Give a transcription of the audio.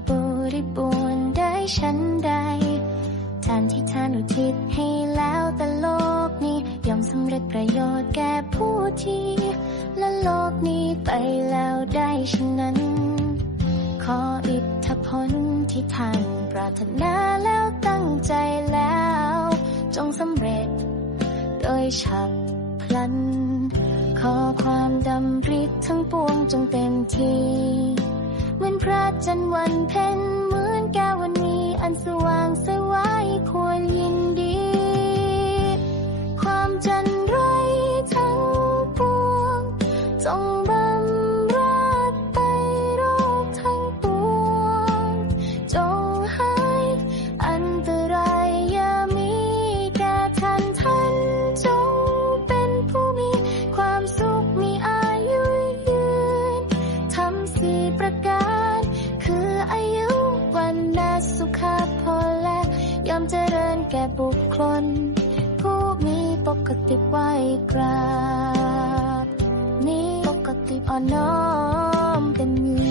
้บริบูรณ์ได้ชั้นใดทานที่ทานอุทิศให้แล้วแต่โลกนี้ย่อมสำเร็จประโยชน์แก่ผู้ที่และโลกนี้ไปแล้วได้ฉะนั้น ขออิทธผลที่ท่านปรารถนาแล้วตั้งใจแล้ว จงสำเร็จโดยฉับพลัน ขอความดำริทั้งปวงจงเต็มที่ พระจันทร์วันเพ็ญเหมือนแก้ววันนี้อันสว่างสวายควรยินดี ความจันไรทั้งปวง จงบำราดไปโรคทั้งปวง จงหายอันตรายอย่ามีแก่ท่านท่านจงเป็นผู้มีความสุขมีอายุยืนทำสีประการคื อายุวันนาสุขาพอและยอมเจริญแก่บุคคล ผู้มีปกติไหวกราบนี้ปกติอ่อนน้อมเป็นเงิ